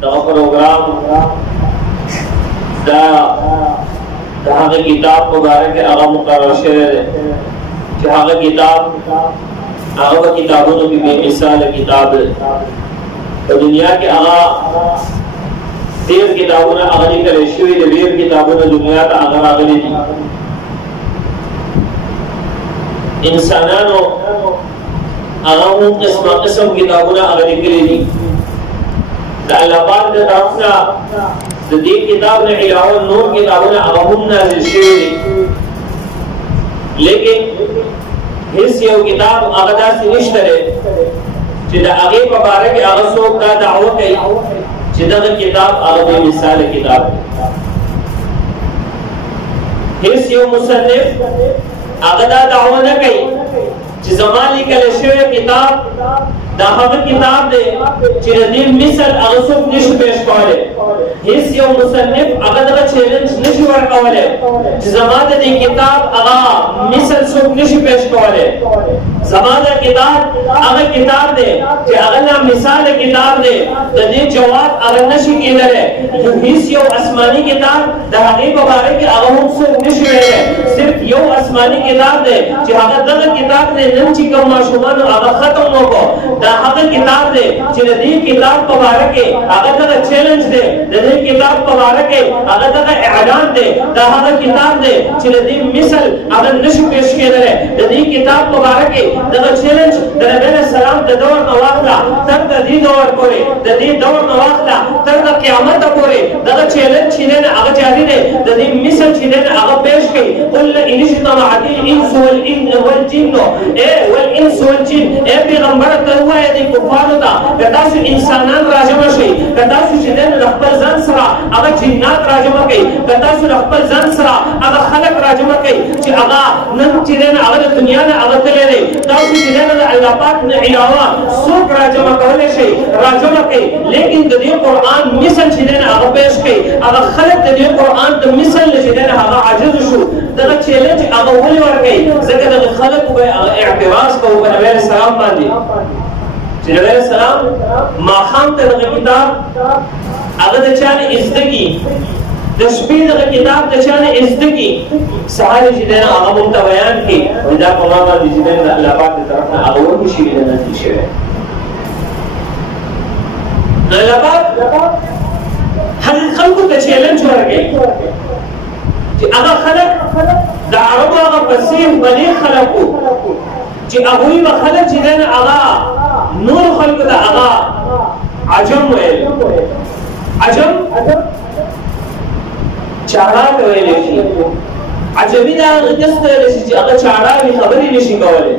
دا پروگرام دا هغه کتاب مبارک هغه مقرر شوی دی چې هغه کتاب هغه کتابونو کې بے مثال کتاب دی په دنیا کې هغه ډېر کتابونه هغه لیکل شوي دي ډېر کتابونه دنیا ته هغه راغلي دي انسانانو هغه قسم کتابونه هغه لیکلي دي د الله پاک د طرف نه د دې کتاب نه علاوه نور کتابونه هغه هم نازل شوي دي لیکن هیڅ یو کتاب هغه داسې نشته دی چې د هغې په باره کې هغه څوک دا دعوه کوي چې دغه کتاب هغه بې مثاله کتاب دی هیڅ یو مصنف هغه دا دعوه نه کوي چې زما لیکل شوی کتاب دا هغه کتاب دی چې د دې مثل هغه څوک نشي پیش کولی هیڅ یو مصنف هغه دغه چیلنج نشي ورکولی چې زما د دې کتاب هغه مثل څوک نشي پیش کولی زما دا کتاب هغه کتاب دی چې هغه لا مثال کتاب دی د دې جواب هغه نشي کېدلی هیڅ یو آسماني کتاب د هغې په باره کې هغه هم څوک نشي ویلی صرف یو آسماني کتاب دی چې هغه دغه کتاب دی نن چې کوم ماشومانو هغه ختم وکړو دا هغه کتاب دی چې د دې کتاب په باره کې هغه دغه چیلنج دی د دې کتاب په باره کې هغه دغه اعلان دی دا هغه کتاب دی چې د دې مثل هغه نشي پیش کېدلی د دې کتاب په باره کې دغه چیلنج د نبی علیه السلام د دور نه واخله تر د دې دور پورې د دې دور نه واخله تر د قیامته پورې دغه چیلنج چې دی هغه جاري دی د دې مثل چې دی هغه پیش کوي قل ان اجتمعت الانس والجن والانس والجن ای پیغمبر ته ووایه دې کفارو ته که تاسو انسانان راجمع شئ که تاسو چې دی د خپل ځان سره هغه جنات راجمع کوئ که تاسو د خپل ځان سره هغه خلک راجمع کوئ چې هغه نن چې دی هغه د دنیا نه هغه تللی دی تاسو چې دی د الله پاک نه علاوه څوک راجمع کولی شئ راجمع کوئ لیکن د دې قرآن مثل چې دی هغه پیش کوئ هغه خلک د دې قرآن د مثل نه چې دی هغه عاجز شو دغه چیلنج هغه ولې ورکوي ځکه دغه خلکو به هغه اعتراض کوو په نبي علیه السلام باندې چې نبی علیه السلام ماښام ته دغه کتاب هغه د چا نه زده کي د شپې دغه کتاب د چا نه زده کي سهار چې دی هغه موږ ته بیان کړي وایي دا په ما باندې چې دی د الله پاک د طرف نه هغه ورکړي شوي دی نازل شوی نو الله پاک هغه خلکو ته چیلنج ورکوي چې هغه خلک د عربو هغه فصیح بلیغ خلک وو چې هغوی به خلک چې دی هغه نور خلکو ته هغه عجم ویل عجم چاړه ته ویلی شي عجمي دا هغه کس ته ویلی شي چې هغه چاړه وي خبرې نشي کولی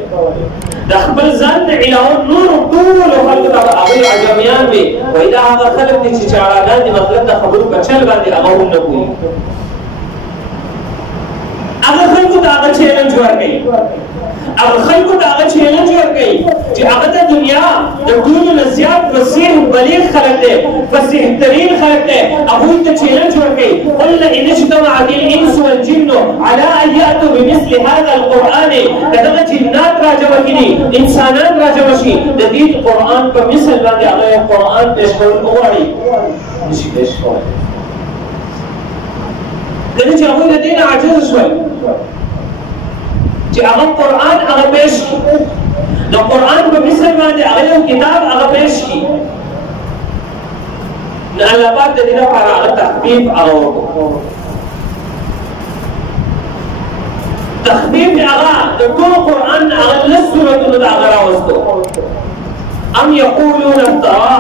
د خپل ځان نه علاوه نورو ټولو خلکو ته به هغوی عجمیان وي وایي دا هغه خلک دي چې چاړهګان دي مطلب د خبرو په چل باندې هغه هم نه پوهېږي هغه خلکو ته هغه چیلنج ورکوي هغه خلکو ته هغه چیلنج ورکوي چې هغه د دنیا د ټولو نه زیات فصیح بلیغ خلک دی فصیح ترین خلک دی هغوی ته چیلنج ورکوي قل ان اجتمعت الانس والجن على ان یاتوا بمثل هذا القرآن که دغه جنات راجمع کړي انسانان راجمع شي د دې قرآن په مثل باندې هغه یو قرآن پیش کول وغواړي نشي پیش کولی کله چې هغوی د دې نه عاجز شول چې هغه قرآن هغه پیش کړي د قرآن په مثل باندې هغه یو کتاب هغه پیش کړي نو الله پاک د دې لپاره هغه تخفیف هغه وکړو تخفیف هغه د ټول قرآن هغه لس سورتونو ته هغه راوستو ام یقولون افتراه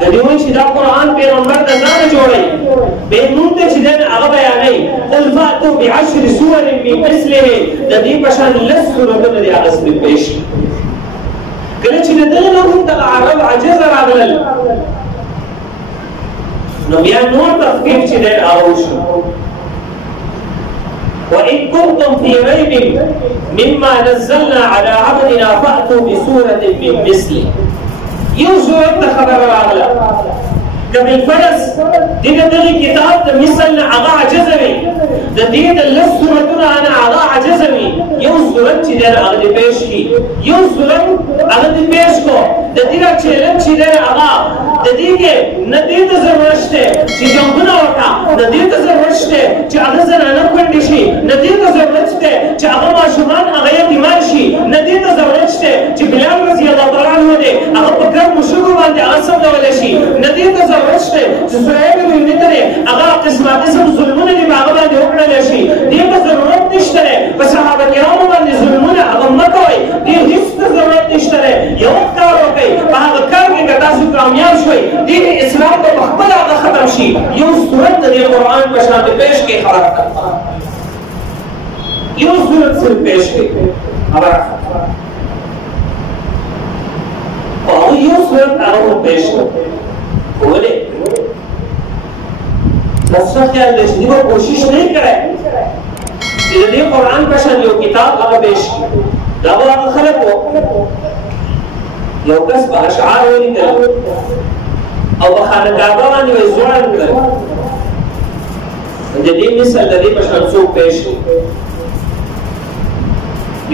د دې وایي چې دا قرآن پیغمبر د ځانه جوړوي به مونږ ته چې دی هغه بیانوي قل فاتوا بعشر سور من مثله د دې په شان لس سورتونه دي هغه صرف پیش کله چې د دغه نه هم دغه عرب عجزه راغلل نو بیا نور تخفیف چې دی هغه وشو وإن كنتم في ريب مما نزلنا على عبدنا فأتوا بسورة من مثله یو صورت خبر راغله که بالفرض دغه کتاب د مثل نه هغه عجزه وي د دې د لس صورتونه نه هغه عجزه وي یو صورت چې دی هغه دې پیش کړي یو صورت هغه دې پیش کو د دې چیلنج چې دی هغه د دې کې نه دې ته ضرورت شته چې جنګونه وکړه، نه دې ته ضرورت شته چې هغه زنانه کونډې شي، نه دې ته ضرورت شته چې هغه ماشومان هغه یتیمان شي، نه دې ته ضرورت شته چې بلال رضی الله تعالی عنه دی هغه په ګرمو شګو باندې هغه سمدولی شي، نه دې ته ضرورت شته چې صهیب بن ندر هغه قسمه قسم ظلمونه دي په هغه باندې وکړلی شي، دې ته ضرورت نشته دی په صحابه کرامو باندې ظلمونه هغه مه کوئ، دې هېڅ ته ضرورت نشته دی. یو کار وکړئ، په هغه کار کې که تاسو کامیاب شوئ دین اسلام به په خپله هغه ختم شي. یو صورت د دې قرآن په شان پیش کړئ خبره ختمه، یو صورت صرف پیش کړئ خبره ختمه، او یو صورت هغه پیش کړئ. ولې بس څه خیال دی چې دوی به کوشش نه کړی چې د دې قرآن په شان یو کتاب هغه پیش کړي. دا به هغه خلک وو یو کس په اشعار ولیکل او په خانقاهګاه باندې به یې ځوړند کړل. د دې مثل د دې په شان څوک پیش کړي.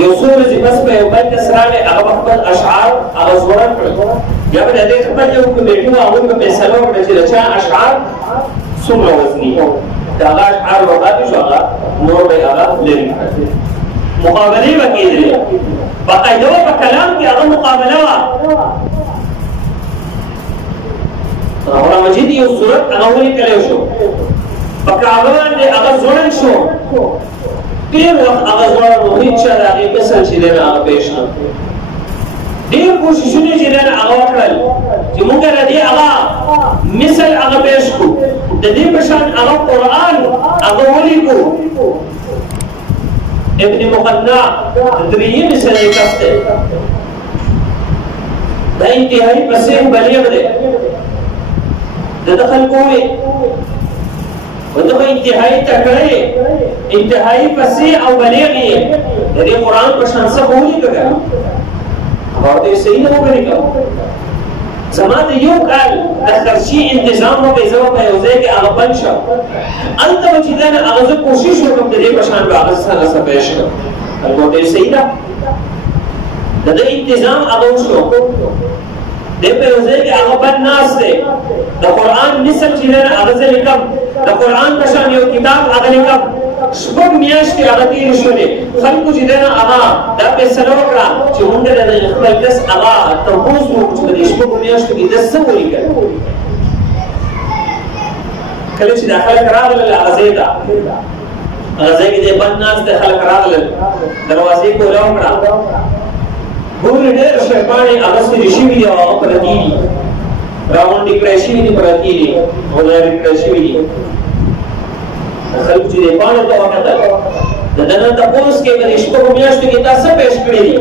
یو څو ورځې پس به یو بل کس راغی هغه به خپل اشعار هغه ځوړند کړل، بیا به د دې خپل یو کمیټي وو هغوی به فیصله وکړه چې د چا اشعار څومره وزني د هغه اشعار به پاتې شو هغه نور به یې هغه لرې کړل. مقابلې به کېدلې، باقاعده په کلام کې هغه مقابله وه. قرآن مجید یو صورت هغه ولیکلی شو، په کعبه باندې هغه ځوړند شو، ډېر وخت هغه ځوړند و، هېڅ چا د هغې مثل چې دی هغه پیش نه کړ. ډېر کوششونه چې دی هغه وکړل چې موږ د دې هغه مثل هغه پیش کړو، د دې په شان هغه قرآن هغه ولیکو. ابن مقنع درېیمې سنې کس دی، دا انتهایي فصیح بلیغ دی. د ده خلکو ووې و دغه انتهایي تکړه یې، انتهایي فصیح او بلیغ یې، د دې قرآن په شان څه به ولیکه که هغه ورته یې صحیح نه ولیکه. زما د یو کال د خرچي انتظام وکړئ، زه به په یو ځای کې هغه بند شم، هلته به چې دی نه هغه زه کوشش وکړم د دې په شان به هغه څه پیش کړم. هغه ورته یې صحیح ده، د ده انتظام هغه وشو، دی په یو ځای کې هغه بند ناست دی، د قرآن مثل چې دی نه هغه زه لیکم، د قرآن په شان یو کتاب هغه لیکم. شپږ میاشتې هغه تېرې شولې، خلکو چې دی نه هغه دا فیصله وکړه چې موږ د خپل کس هغه تپوس وکړو چې په دې شپږو میاشتو کې ده څه ولیکل. کله چې دا خلک راغلل هغه ځای ته، هغه ځای کې دی بند ناست دی، خلک راغلل، دروازې کوله وکړه، ګوري ډېر شیطانې اغوستې شوي دي او هغه پرتې دي، راغونډې کړی شوي دي، پرتې دي، غدارې کړی شوي دي. خلکو چې دې پاڼو ته وکتل، د ده نه تپوس کې په دې شپږو میاشتو کې تا څه پیش کړي دي؟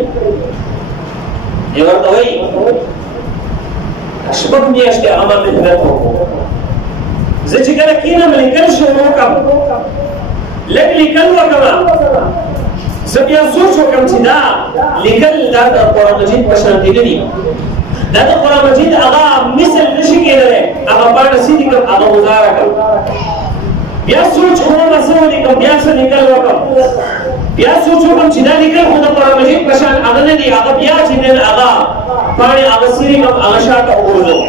دی ورته وایي شپږ میاشتې هغه ما محنت وکړو، زه چې کله کښېنم لیکل شروع کړم، لږ لیکل وکړم، زه بیا سوچ وکړم چې دا لیکل دا د قرآن مجید په شانتې نه دي، دا د قرآن مجید هغه مثل نشي کېدلی، هغه پاڼه سیدې کړم، هغه گزاره کړم. بیا سوچ وکړم څه ولیکم، بیا څه لیکل وکړم، بیا سوچ وکړم چې دا لیکل خو د قرآن مجید په شان هغه نه دي، هغه بیا چې دی هغه پاڼې هغه سیدې کړم، هغه شاته وغورځوم.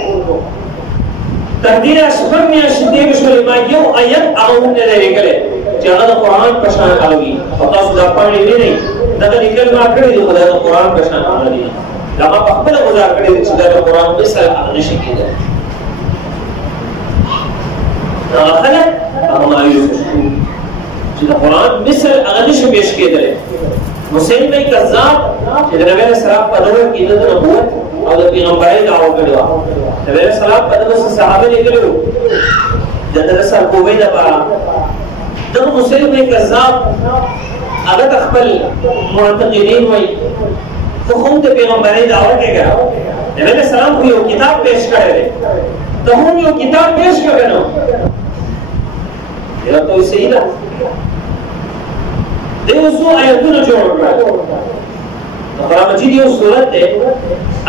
تر دې شپږ میاشتې تېرې شولې، ما یو آیت هغه هم نه دی لیکلی چې هغه د قرآن په شان هغه وي. او تاسو دا پاڼې وینئ، دغه لیکل ما کړي دي، خو دا د قرآن په شان هغه دي، دا ما پخپله ګزار کړی دی چې دا د قرآن مثل هغه نشي کېدلی. هغه خلک هغه مایوس شو چې د قرآن مثل هغه نشي پیش کېدلی. مسیلمه کذاب چې د نبي علیه السلام په دور کې د نبوت او د پیغمبرۍ دعوه کړې وه، نبي علیه السلام په دغه صحابه لیکلي وو د دغه سرکوبۍ دپاره. دغه مسیلمه کذاب هغه ته خپل معتقدین وایي ته خو هم د پیغمبرۍ دعوه کېږه، نبي علیه السلام خو یو کتاب پیش کړی دی، ته هم یو کتاب پیش کړی نو یا تو صحیح ده. دیو څو آیتونه جوړ کړل، قرآن مجید یو سورت ده،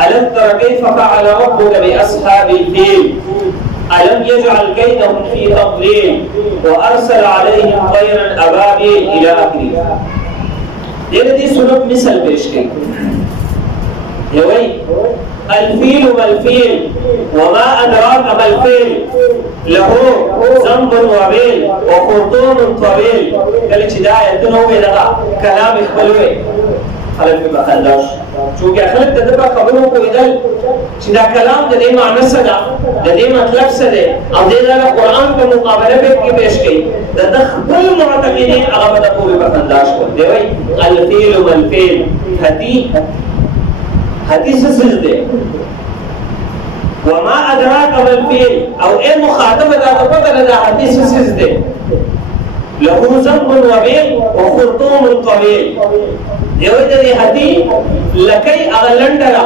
الم تر کیف فعل ربک باصحاب الفیل الم یجعل کیدهم فی تضلیل وارسل علیهم طیرا ابابیل الی آخره. دې سورت مثال پیش کړي، دی وایي الفيل والفيل وما أدراك ما الفيل له ذنب وبيل وخرطوم طويل. کله چې دا آیتونه ووایي دغه کلام یې خپل ووایي خلک پرې بخندل شو، چونکې خلک د ده په خبرو پوهېدل چې دا کلام د دې معنی څه ده، د دې مطلب څه دی، او دې دا د قرآن په مقابله کې پیش کوي. د ده خپل معتقدین هغه به د پورې بخندا شول. دی وایي الفیل والفیل، هدي څه څیز دی؟ وما ادراک ما الفیل، او ای مخاطب دا ته پته ده دا هدي څه څیز دی؟ له ذنب وبیل وخرطوم طویل. دی وایي د دې هدي لکۍ هغه لنډه ده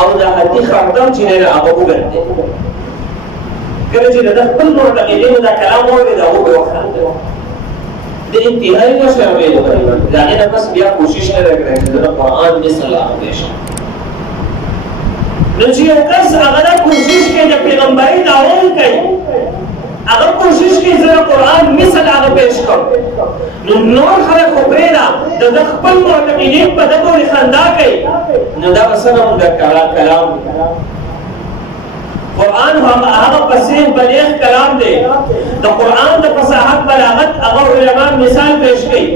او د هدي خرطم چې دی هغه اوږد دی. کله چې د ده خپل معتقدینو دا کلام واورېد هغوی به وخندل. د انتهایي مشر ویلو د هغې نه بس بیا کوشش نه ده کړی چې د قرآن مثل هغه پیش کړي. نو چې یو کس هغه دا کوشش کوي د پیغمبري دعوه کوي، هغه کوشش کوي زه د قرآن مثل هغه پیش کړم، نو نور خلک خو پرېږده د ده خپل معتقدین په ده پورې خندا کوي، نو دا به څه ډول د کلام دی؟ قرآن هغه فصیح بلیغ کلام دی. د قرآن د فصاحت بلاغت هغه علما مثال پیش کوي.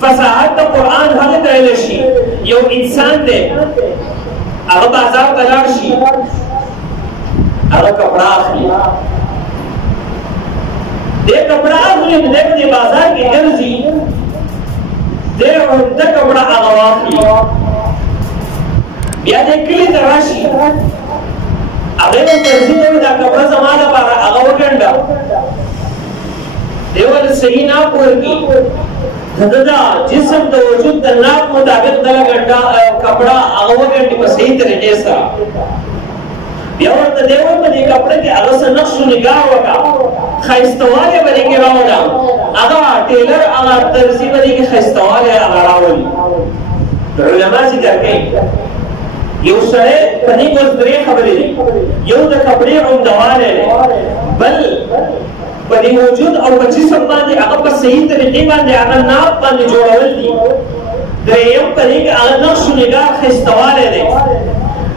فصاحت د قرآن هغه ته ویلی شي یو انسان دی هغه بازار ته لاړ شي، هغه کپړه اخلي، دې کپړه اخلي، دی په دې بازار کې ګرځي، دی عمده کپړه هغه واخلي، بیا دې کلي ته راشي، هغې ته درځي ته دا کپړه زما لپاره هغه وګنډه، دی ورته صحیح ناپ ورکړي، د ده د جسم د وجود د ناپ مطابق دغه کپړه هغه وګنډي په صحیح طریقې سره. بیا ورته دی وایي په دې کپړه کې هغه څه نقش و نګار وکړه، ښایستهوالی به دې کې راوړه، هغه ټیلر هغه درزي به دې کې ښایستهوالی هغه راولي. علما ذکر کوي یو سړی په دې اوس درې خبرې دي، یو د کپړې عمدهوالی دی، بل په دې وجود او په جسم باندې هغه په صحیح طریقې باندې هغه ناپ باندې جوړول دي، درېیم په دې کې هغه نقش و نګار ښایستهوالی دی.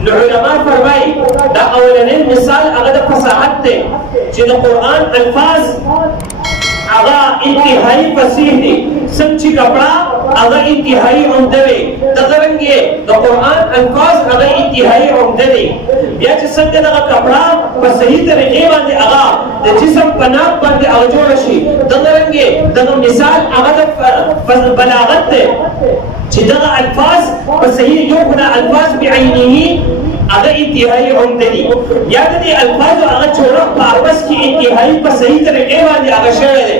نو علما فرمایي دا اولنی مثال هغه د فصاحت دی چې د قرآن الفاظ هغه انتهایی فصیح دي، څنګه چې کپړه هغه انتهایی عمده وي، دغه رنګې د قرآن الفاظ هغه انتهایی عمده دي. بیا چې څنګه دغه کپړه په صحیح طریقې باندې هغه د جسم په ناپ باندې هغه جوړه شي، دغه رنګې دغه مثال هغه د بلاغت دی چې دغه الفاظ په صحیح یو ګونه الفاظ بعینه هغه انتهایی عمده دي، یا د دې الفاظو هغه جوړښت په آپس کې انتهایی په صحیح طریقې باندې هغه شوی دی.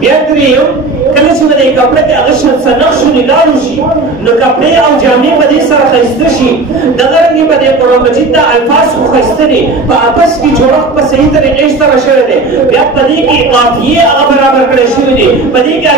بیا درېیم کله چې د دې کپړه کې هغه څه نقش و نګار وشي نو کپړې او جامې به دې سره ښایسته شي، دغه رنګې به د قرآن مجید دا الفاظ خو ښایسته دي، په آپس کې جوړښت په صحیح طریقې سره شوی دی. بیا په دې کې قافیې هغه برابر کړی شوي دي، په دې کې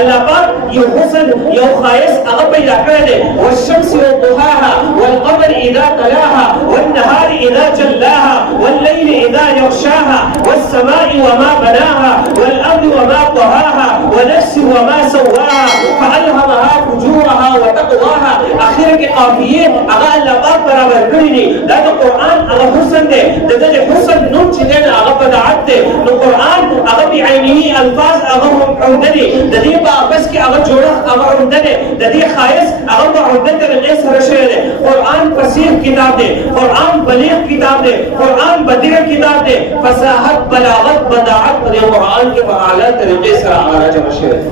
الله پاک یو حسن یو ښایست هغه پیدا کړی دی. والشمس وضحاها والقمر اذا تلاها والنهار اذا جلاها والليل اذا يغشاها والسماء وما بناها والارض وما طهاها ونفس وما سواها فألهمها فجورها وتقواها. اخر کې قافیې هغه الله پاک برابر کړي دي. دا د قرآن هغه حسن دی، د دې حسن نوم چې دی هغه بداعت دی. نو قرآن هغه بعینه الفاظ هغه عمده دي، د دې په آپس کې هغه جوړښت هغه عمده دی، د دې ښایست هغه په عمده طریقې سره شوی دی. قرآن فصیح کتاب دی، قرآن بلیغ کتاب دی، قرآن بدیع کتاب دی. فصاحت بلاغت بداعت په قرآن کې په اعلی طریقې سره هغه راجمع شوی دی.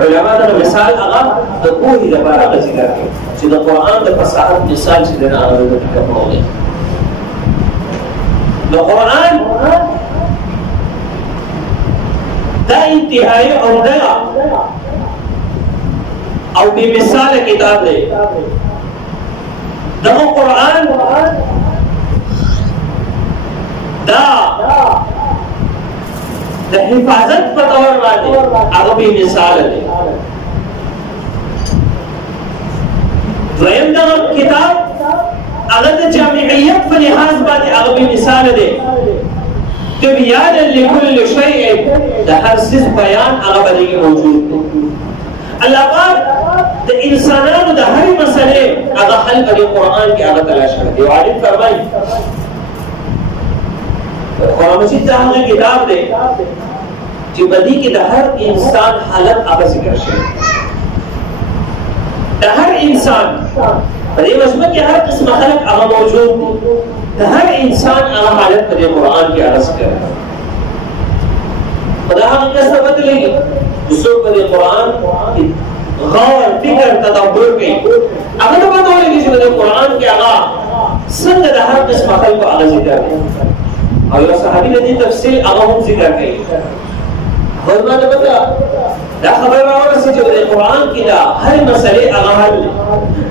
علما دا مثال هغه د پوهې لپاره هغه ذکر کوي چې د قرآن د فصاحت مثال چې دی نه هغه د کپړو دی. د قرآن دا انتهایی عمده او بې مثاله کتاب دی. دغه قرآن دا د حفاظت په تور باندې هغه بې مثاله دی. دویم دغه کتاب هغه د جامعیت په لحاظ باندې هغه بې مثاله دی. تبیانا لكل شیء، د هر څیز بیان هغه باندې موجود دی. الله پاک د انسانانو د هرې مسلې هغه حل په قرآن کې هغه تلاش کړی دی. عالم فرمایي قرآن مجید دا هغه کتاب دی چې په دې کې د هر انسان حالت هغه ذکر شوی. د هر انسان په دې مجموعه کې هر قسم خلق هغه موجود دي. د هر انسان هغه حالت په قرآن کې هغه ذکر دی. خدا هغه کس ته بدلېږي چې څوک په قرآن غور فکر تدبر کوي. هغه ته پته ولګي چې په قرآن کې هغه څنګه د هر قسم خلقو هغه ذکر دی. او یو صحابي د دې تفصیل هغه هم ذکر کوي. فرمانه پته دا خبر راورسي چې د قرآن کې دا هر مسلې هغه حل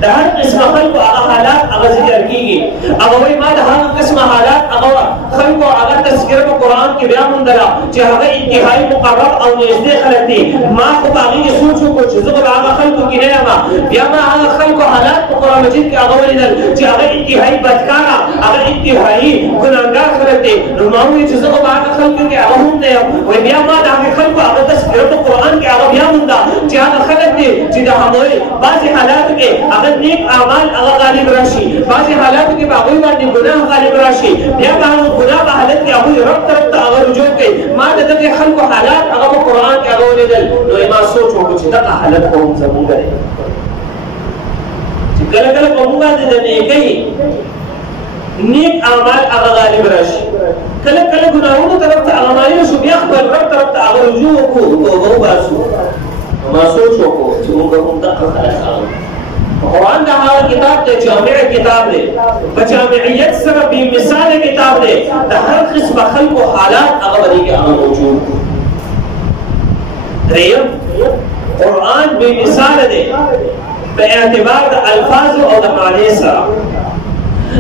د هر قسم خلقو هغه حالات هغه ذکر کیږي. هغه وایي ما د هر قسم حالات هغه خلقو هغه تذکره په قرآن کې بیا موندله چې هغه انتهایی مقرب او نږدې خلک دي. ما خو په هغې کې سوچ وکړو چې زه به د هغه خلکو کې نه یم. بیا ما هغه خلکو حالات په قرآن مجید کې هغه ولیدل چې هغه انتهایی بدکاره هغه انتهایی ګناهګار خلک دي. نو ما وویل چې زه به په هغه خلکو کې هغه هم نه یم. وایي بیا ما د هغې خلکو هغه تذکره په قرآن کې هغه بیا مونده چې هغه خلک دي چې د هغوی بعضې حالاتو کې هغه نیک اعمال هغه غالب راشي، بعضې حالاتو کې به هغوی باندې ګناه غالب راشي. بیا به هغه ګناه په حالت کې هغوی رب طرف ته هغه رجوع کوي. ما د دغې خلکو حالات هغه په قرآن کې هغه ولیدل. نو ما سوچ وکړو چې دغه حالت خو هم زمونږ دی چې کله کله په موږ باندې د نیکۍ نیک اعمال هغه غالب راشي، کله کله ګناهونو طرف ته هغه مایل شو، بیا خپل رب طرف ته هغه رجوع وکړو، توبه وباسو. ما سوچ وکړو چې موږ هم دغه خلک هغه قرآن دا هغه کتاب دی جامع کتاب دی، په جامعیت سره بې مثاله کتاب دی. د هر قسمه خلکو حالات هغه په دې کې هغه موجود دي. دریم قرآن بې مثاله دی په اعتبار د الفاظو او د معنی سره.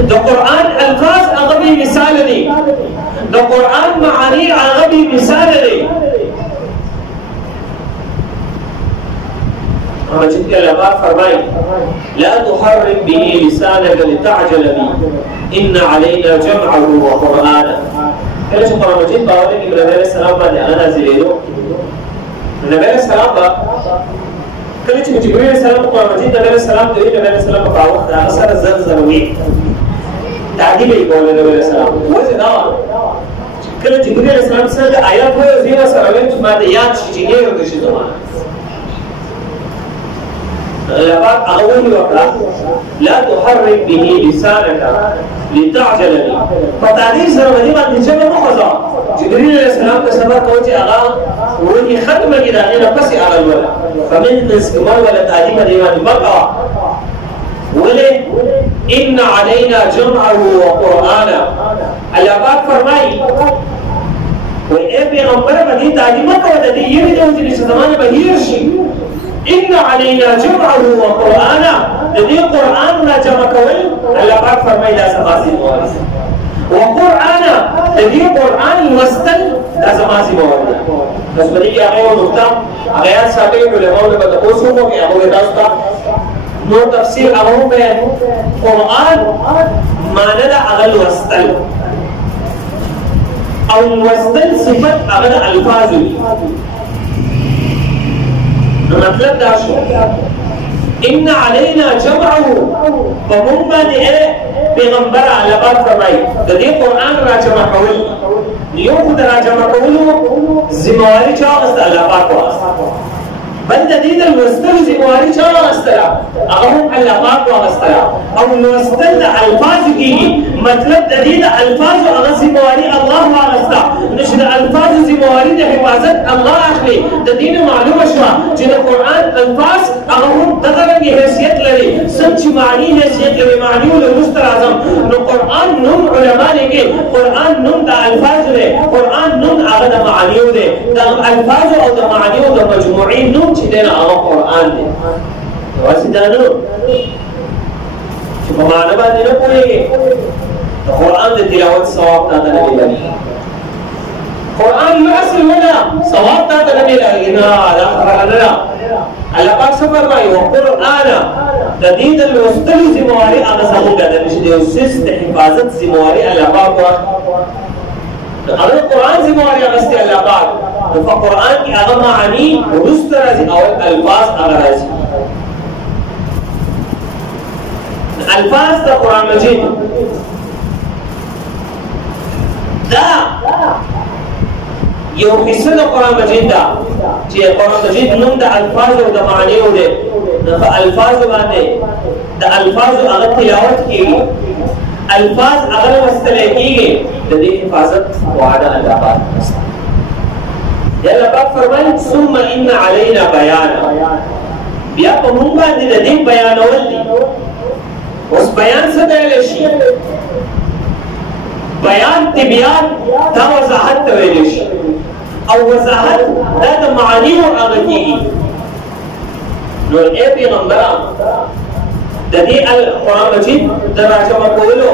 د قرآن الفاظ هغه بې مثاله دي، د قرآن معانی هغه بې مثاله دي. مجید کے لبا فرمائی لا تحرك به لسانك لتعجل به ان علينا جمعه وقرآنه. کله چې قرآن مجید باور کې نبی علیہ السلام باندې انا نازلېدو، نبی علیہ السلام با کله چې جبرئیل علیہ السلام قرآن مجید نبی علیہ السلام ته نبی علیہ السلام په وخت هغه سره زلزلوي تعجیل یې کول نبی علیہ السلام وځي دا کله چې جبرئیل علیہ السلام سره آیات وایي زینا سره وایي چې ما ته یاد شي چې یې ورته شي زمانه لباك أغول وقلا لا تحرك به لسانك لتعجل به. فتعديل سر مدينة نجمع مخزا جبريل عليه السلام كسبا كوتي أغا وني ختم كده أنا بس على الولا فمن نسكمال ولا تعليم ديوان بقى ولي إن علينا جمعه وقرآنا. اللباك فرمائي وإيه بيغمبر مدينة تعليمك ودي يريد أن تلسي زمان بهيرشي إن علينا جمعه وقرآنا. الذي قرآن لا جمع كوي الله باك فرمي لا سماسي موارد وقرآنا الذي قرآن وستل لا سماسي موارد. بس بدي أغير نقطة أغير سابق علماء لبدأوسهم وكي داستا نو تفسير أغير بيان قرآن ما ندى أغل وستل أو الوستل صفت أغل الفاظ. مطلب دا شو ان علينا جمعه فمما دي پیغمبر علبات فرمائی دا دی قرآن را جمع کول نیو خود را جمع کولو زمواری چا غست علبات واسط بل دا دی دا الوستل زمواری چا غستلا اغهم علبات وغستلا او الوستل دا الفاظ کی مطلب دا دی دا الفاظ اغا زمواری اللہ وغستا نش دا الفاظ زمواری دا حفاظت اللہ اخلی دا دین معلوم شوا چې د قرآن الفاظ هغه هم دغه رنګې حیثیت لري څنګه چې معنی حیثیت لري معنی ولرست راځم نو قرآن نوم علما لیکي قرآن نوم د الفاظ دی قرآن نوم هغه د معانیو دی د الفاظ او د معانیو د مجموعي نوم چې دی هغه قرآن دی یوازې دا نه چې په معنی باندې نه پوهېږي د قرآن د تلاوت ثواب تا ته نه ملي قرآن اصل ولا ثواب تا ته نه ملي نه دا خبره نه ده الله پاک څه فرمایي وقرآن د دې د لوستلو ذمہواري هغه زموږ ده چې د سیس د حفاظت ذمہواري الله پاک هغه قرآن ذمہواری اغسطی اللہ پاک نو قرآن کی هغه معانی رست راځي او الفاظ هغه راځي الفاظ د قرآن مجید دا یو حصہ د قرآن مجید دا چې قرآن مجید نوم د الفاظ او د معانی و دی نو په الفاظ باندې د الفاظ هغه تلاوت کیږي الفاظ هغه مستلې کیږي د دې حفاظت وعده الله پاک یا الله پاک فرمایي ثم ان علينا بيانا بیا په موږ باندې د دې بیانول دي اوس بیان څه دی شي بیان تبیان دا وضاحت ته ویل شي او وضاحت دا د معانی او هغه کیږي نو اے پیغمبران د دې قرآن مجید د راجمع کولو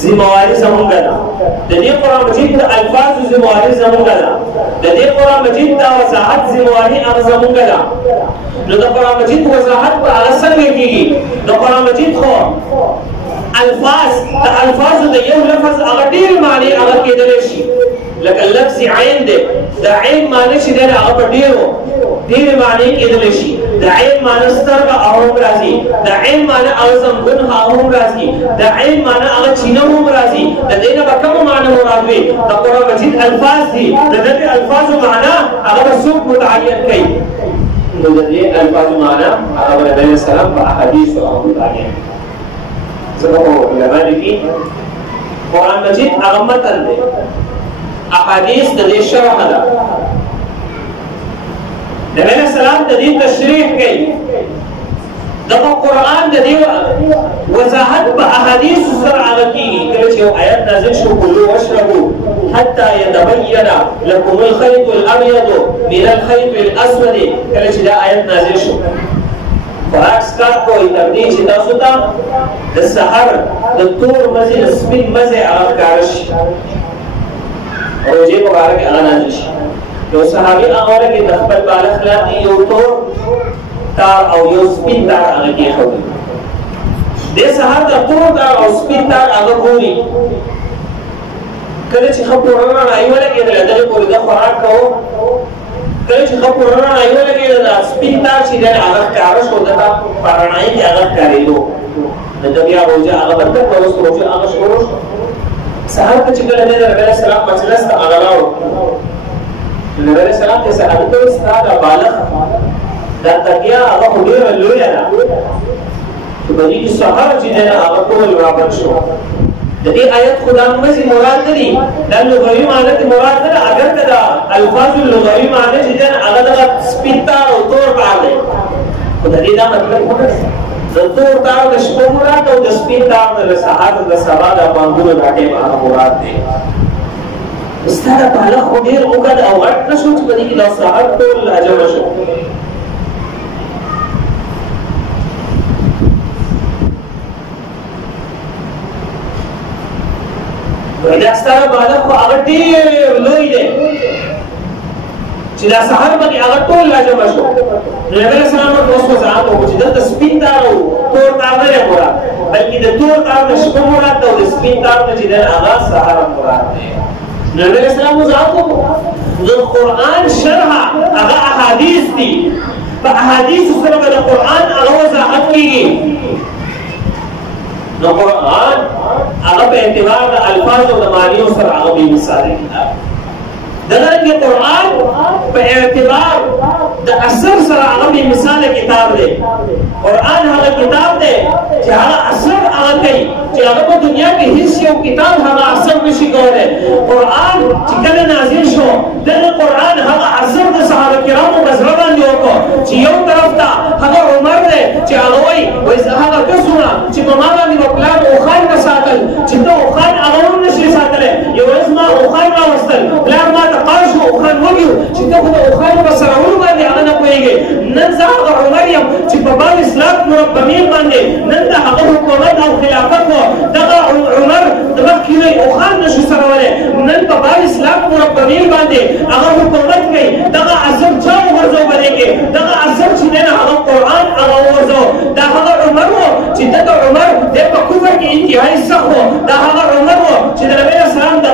ذمہواری زمونږ ده د دې قرآن مجید د الفاظو ذمہواری زمونږ ده د دې قرآن مجید د وضاحت ذمہواری هغه زمونږ ده نو د قرآن مجید وضاحت په هغه څنګه کیږي د قرآن مجید خو الفاظ د الفاظو د یو لفظ هغه ډېر معنی هغه کېدلی شي لکه لفظ عین دی د عین معنی چې دی هغه په ډېرې معنی کېدلی شي د عین معنی سترګه هغه هم راځي د عین معنی هغه زنګون هغه هم راځي د عین معنی هغه چینه هم راځي د دې نه به کومه معنی مراد وي د قرآن مجید الفاظ دي د دې الفاظو معنا هغه به څوک متعین کوي نو د دې الفاظو معنا هغه به نبي السلام په احادیثو هغه متعین ځکه علما لیکي قرآن مجید هغه متن دی احادیث د دې شرح ده نبی علیہ السلام د دې تشریح کوي دغه قرآن د دې وضاحت په احادیث سره هغه کیږي کله چې یو آیت نازل شو کلوا واشربوا حتى يتبين لكم الخيط الابيض من الخيط الاسود کله چې دا آیت نازل شو فاکس کا کوئی تبدیل چې تاسو ته د سحر د تور مزه د سپین مزه هغه کارش روزه مبارک هغه نازل شي یو صحابي هغه کې د خپل بالغ خلاف یو تور تار او یو سپین تار هغه کې خو د سحر د تور تار او سپین تار هغه ګوري کله چې خبرونه راځي کې دغه پورې د خوراک کوو کله چې خبرونه راځي کې د سپین تار چې د هغه کارش او د پرانای کې هغه کاریدو د بیا روزه هغه ورته روزه هغه شروع سحر ته چې کله د نبی اسلام مجلس ته اغلاو نبی اسلام ته صحابه ته استاد بالغ دا تکیا هغه ډیر لوی نه چې په دې سحر چې نه هغه ټول راپات شو د دې آیت خدا مزي مراد دي دا لغوي معنی مراد ده اگر دا الفاظ اللغوي معنی چې نه هغه د سپیتا او تور باندې خدای دا مطلب د تور تار د شپو مراد او د سپین تار د سحر د سبا د باندې راټه مراد دي استاد په له خو ډیر وکړ او اټ نشو چې په دې کې د سحر ټول اجر شو دا ستاره بالا خو هغه ډیر لوی دی چې دا سحر باندې هغه ټول لاجمع شو نبی رسول الله اوس وضاحت وکړي چې د سپین تار او تور تار نه مراد بلکې د تور تار د شپه مراد او د سپین تار چې د هغه سحر مراد دی نبی رسول الله وضاحت وکړي د قرآن شرح هغه احادیث دي په احادیث سره د قرآن هغه وضاحت کیږي نو قرآن هغه په اعتبار د الفاظ او د معانی سره هغه به مثال کتاب دغه قرآن په اعتبار د اثر سره هغه به مثال کتاب دی قرآن هغه کتاب دی چې هغه اثر هغه کوي چې هغه په دنیا کې هیڅ یو کتاب هغه اثر نشي کولای قرآن چې کله نازل شو دغه قرآن هغه اثر د صحابه کرامو په زړه باندې وکړ چې یو طرف ته هغه عمر دی چې هغه وایي هغه کسونه چې په ما باندې پلان او خان نه ساتل چې ته او خان هغه هم نشي ساتلی یو ورځ ما او خان راوستل پلان ما ته قال شو او خان وګیو چې ته خو د او خان په سرول باندې هغه نه پوهېږې نن زه هغه عمر یم چې په باب اسلام مربمین باندې نن د هغه حکومت او خلافت و دغه عمر د مخکې نه او خان نشو سرولی نن په باب اسلام مربمین باندې هغه حکومت کوي دغه عصر چا وغورځو په دې کې دغه عصر چې دی نه هغه قرآن هغه وغورځو دا هغه عمر و چې دغه عمر دی په کفر کې انتهایي سخت و دا هغه عمر و چې د نبي اسلام د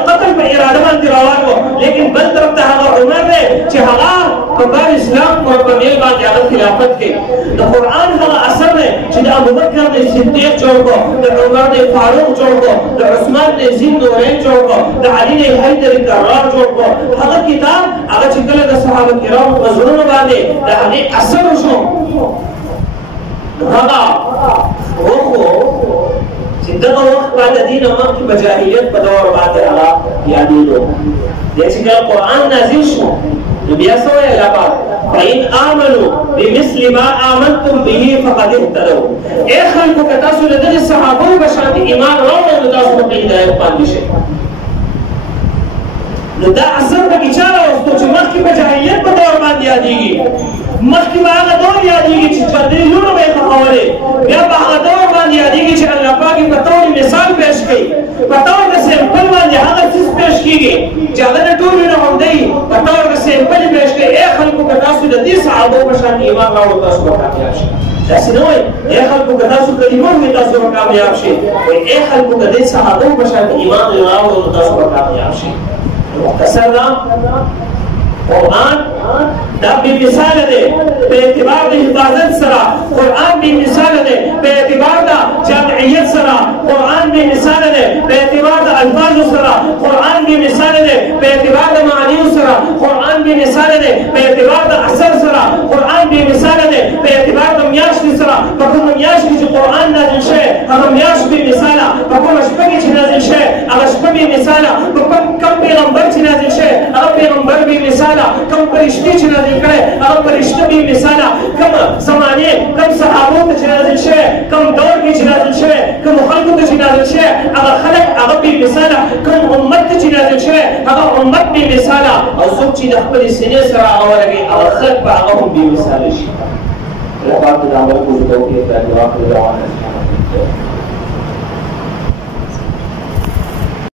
خلافت کې د قرآن هغه اثر دی چې د ابوبکر د صدیق جوړ کړو د عمر د فاروق جوړ کړو د عثمان د ذی النورین جوړ کړو د علي د حیدر کرار جوړ کړو هغه کتاب هغه چې کله د صحابه کرامو په زړونو باندې د هغې اثر وشو هغه وخو چې دغه وخت بعد دین مخکې په جاهلیت په دور باندې هغه یادېدو دی چې کله قرآن نازل شو نو بیا څه ویل هغه فإن آمنوا بمثل ما آمنتم به فقد اهتدوا ای خلکو که تاسو د دغې صحابو په شان ایمان راوړئ نو تاسو په هدایت باندې شئ نو دا اثر پکې چا راوستو چې مخکې په جاهلیت په دور باندې یادېږي مخکې به هغه دور یادېږي چې چندرې لوڼو به یې خښولې بیا به هغه دور باندې یادېږي چې الله پاک یې په طور مثال پیش کوي په طور د سیمپل باندې هغه څیز پیش کېږي چې هغه د ټولو نه غونډوي په طور د سیمپل یې پیش کوي ای خلکو که تاسو د دې صحابو په شان ایمان راوړو تاسو به کامیاب شئ داسې نه وایي ای خلکو که تاسو کلمه ووایئ تاسو به کامیاب شئ وایي ای خلکو که دې صحابو په شان ایمان راوړو نو تاسو به کامیاب شئ مختصر دا قرآن دا بے مثال دے بے اعتبار دا حفاظت سرا قرآن بے مثال دے بے اعتبار دا جامعیت سرا قرآن بے مثال دے بے اعتبار دا الفاظ سرا قرآن بے مثال دے بے اعتبار دا معانی سرا قرآن بے مثال دے بے اعتبار دا اثر سرا قرآن بے مثال دے بے اعتبار دا میاشت سرا بکم میاشت کی قرآن نازل شے ہم میاشت بے مثالا بکم اشپگی چھ نازل شے اشپگ بے مثالا بکم کم پیغمبر چھ نازل شے پیغمبر بے مثالا کم فرشتے چھ نازل کرے فرشتے بے مثالا کم زمانے کم صحابوں چھ نازل شے کم دور کی چھ نازل شے کم خلقوں چھ نازل شے اگر خلق اگر بے مثالا کم امت چھ نازل شے اگر امت بے مثالا اور سب چیز خپل سینے سره اورګي اگر خلق په هغه بے مثال شي الله پاک دې امر کو توفیق راکړي واخر دعوانا